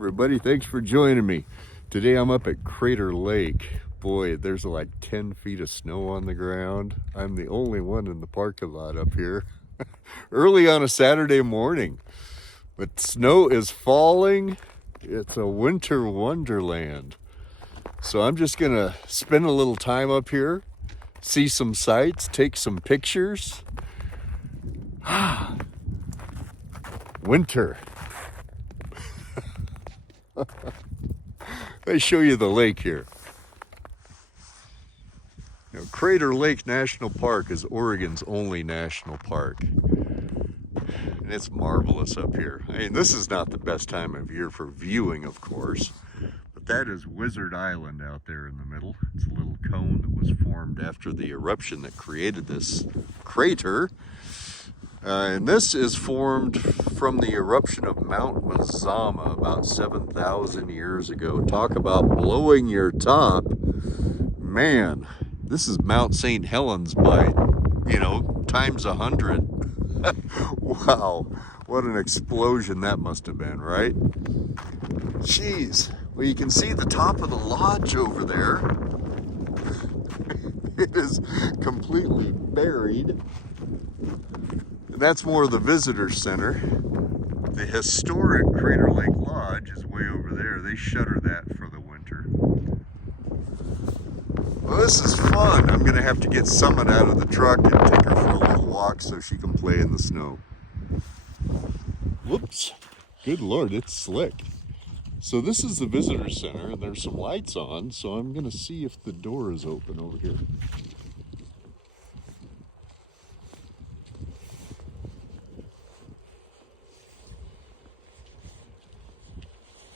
Everybody, thanks for joining me. Today I'm up at Crater Lake. Boy, there's like 10 feet of snow on the ground. I'm the only one in the parking lot up here. Early on a Saturday morning. But snow is falling. It's a winter wonderland. So I'm just gonna spend a little time up here, see some sights, take some pictures. Winter. Let me show you the lake here. Now, Crater Lake National Park is Oregon's only national park. And it's marvelous up here. I mean, this is not the best time of year for viewing, of course, but that is Wizard Island out there in the middle. It's a little cone that was formed after the eruption that created this crater. And this is formed from the eruption of Mount Mazama about 7,000 years ago. Talk about blowing your top. Man, this is Mount St. Helens by, times 100. Wow, what an explosion that must have been, right? Jeez. Well, you can see the top of the lodge over there. It is completely buried. That's more of the visitor center. The historic Crater Lake Lodge is way over there. They shutter that for the winter. Well, this is fun. I'm gonna have to get Summit out of the truck and take her for a little walk so she can play in the snow. Whoops, good Lord, it's slick. So this is the visitor center and there's some lights on, so I'm gonna see if the door is open over here.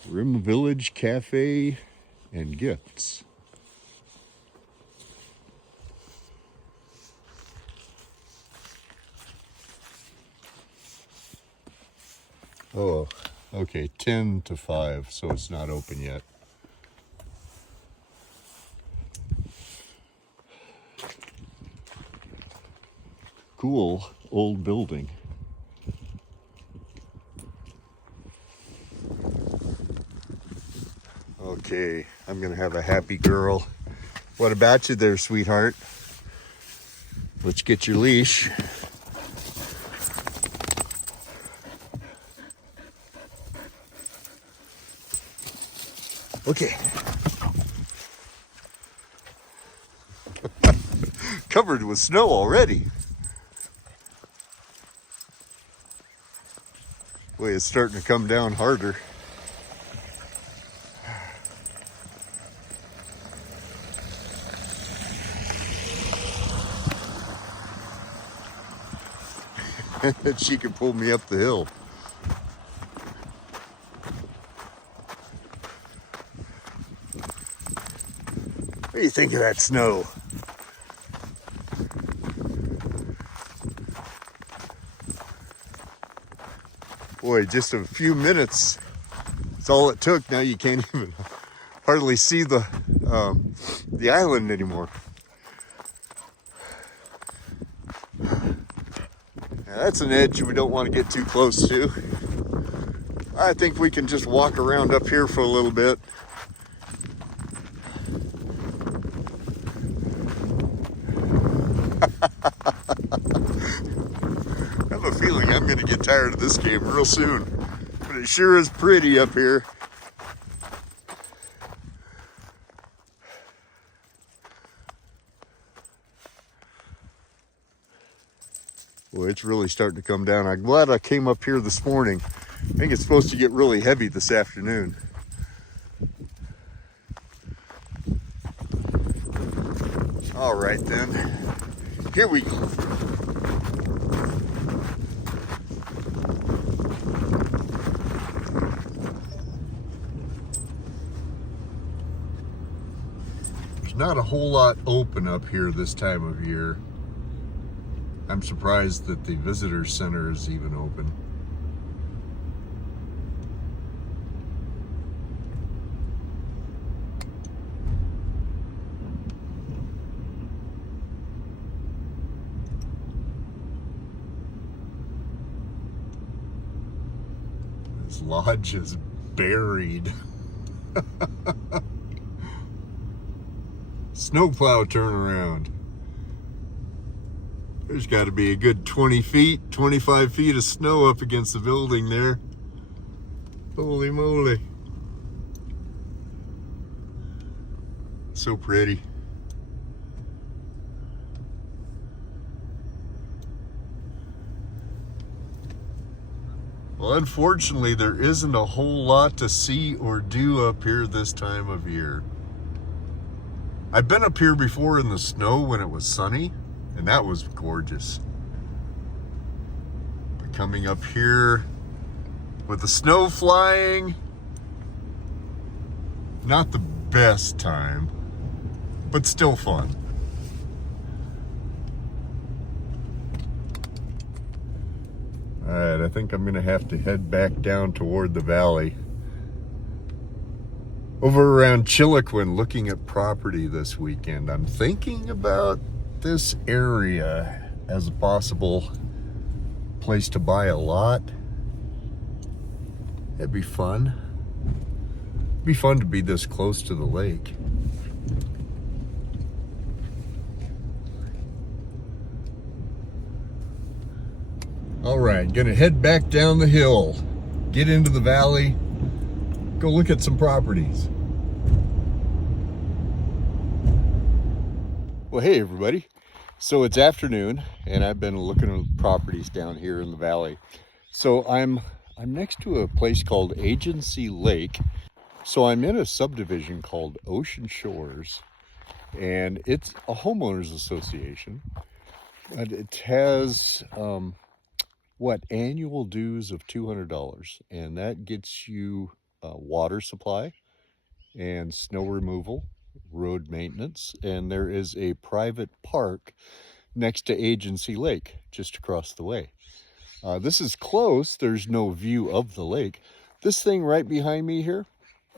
Rim Village Cafe and Gifts. Oh, okay, 10 to 5, so it's not open yet. Cool old building. Okay, I'm gonna have a happy girl. What about you there, sweetheart? Let's get your leash. Okay. Covered with snow already. Boy, it's starting to come down harder. And she can pull me up the hill. What do you think of that snow? Boy, just a few minutes. That's all it took. Now you can't even hardly see the island anymore. That's an edge we don't want to get too close to. I think we can just walk around up here for a little bit. I have a feeling I'm going to get tired of this game real soon. But it sure is pretty up here. Well, it's really starting to come down. I'm glad I came up here this morning. I think it's supposed to get really heavy this afternoon. All right then, here we go. There's not a whole lot open up here this time of year. I'm surprised that the visitor center is even open. This lodge is buried. Snowplow turnaround. There's got to be a good 20 feet, 25 feet of snow up against the building there. Holy moly. So pretty. Well, unfortunately, there isn't a whole lot to see or do up here this time of year. I've been up here before in the snow when it was sunny, and that was gorgeous. But coming up here with the snow flying, not the best time, but still fun. All right, I think I'm gonna have to head back down toward the valley. Over around Chiloquin, looking at property this weekend. I'm thinking about this area as a possible place to buy a lot. It'd be fun. It'd be fun to be this close to the lake. All right, gonna head back down the hill, get into the valley, go look at some properties. Well, hey everybody. So it's afternoon and I've been looking at properties down here in the valley. So I'm next to a place called Agency Lake. So I'm in a subdivision called Ocean Shores, and it's a homeowners association. And it has annual dues of $200, and that gets you water supply and snow removal, road maintenance, and there is a private park next to Agency Lake just across the way. This is close. There's no view of the lake. This thing right behind me here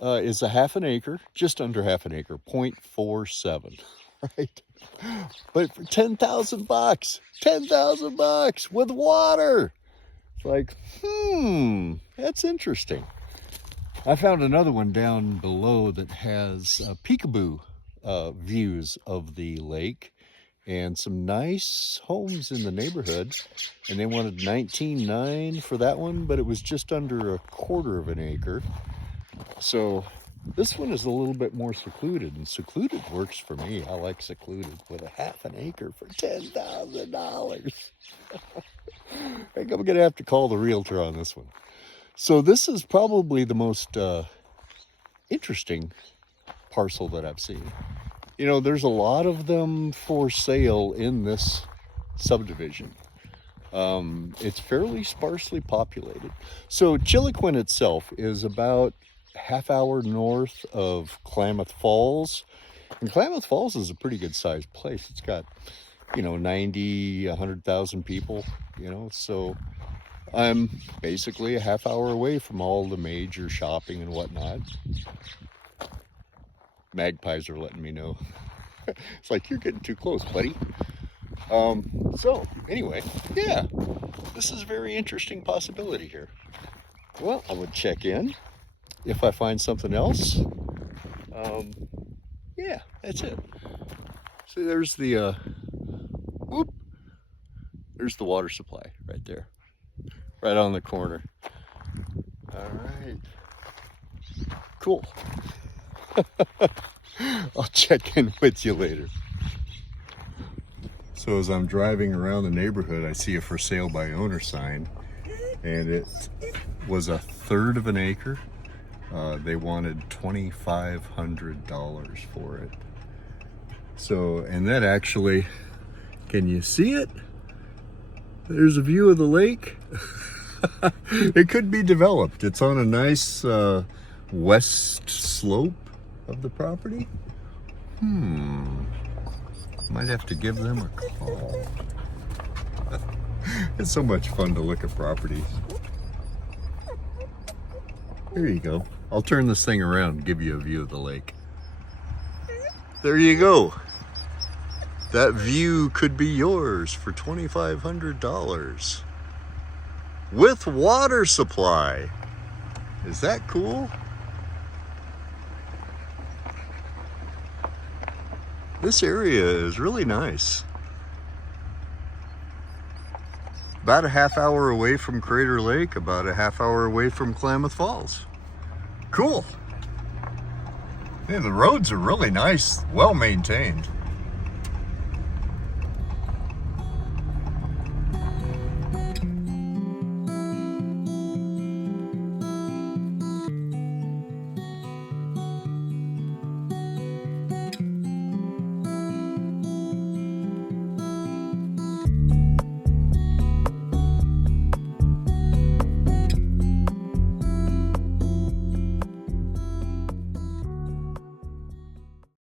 is a half an acre, just under half an acre, 0.47, right? But for $10,000, $10,000 with water. It's like, that's interesting. I found another one down below that has peekaboo views of the lake and some nice homes in the neighborhood. And they wanted $19,900 for that one, but it was just under a quarter of an acre. So this one is a little bit more secluded, and secluded works for me. I like secluded with a half an acre for $10,000. I think I'm gonna have to call the realtor on this one. So this is probably the most interesting parcel that I've seen. You know, there's a lot of them for sale in this subdivision. It's fairly sparsely populated. So Chiloquin itself is about half hour north of Klamath Falls. And Klamath Falls is a pretty good sized place. It's got, 90, 100,000 people, so I'm basically a half hour away from all the major shopping and whatnot. Magpies are letting me know. It's like, you're getting too close, buddy. So anyway, yeah, this is a very interesting possibility here. Well, I would check in if I find something else. Yeah, that's it. See, there's the there's the water supply right there, right on the corner. All right, cool. I'll check in with you later. So as I'm driving around the neighborhood, I see a for sale by owner sign, and it was a third of an acre. They wanted $2,500 for it. So, and that actually, can you see it? There's a view of the lake. It could be developed. It's on a nice west slope of the property. Might have to give them a call. It's so much fun to look at properties. There you go. I'll turn this thing around and give you a view of the lake. There you go. That view could be yours for $2,500 with water supply. Is that cool? This area is really nice. About a half hour away from Crater Lake, about a half hour away from Klamath Falls. Cool. Yeah, the roads are really nice, well maintained.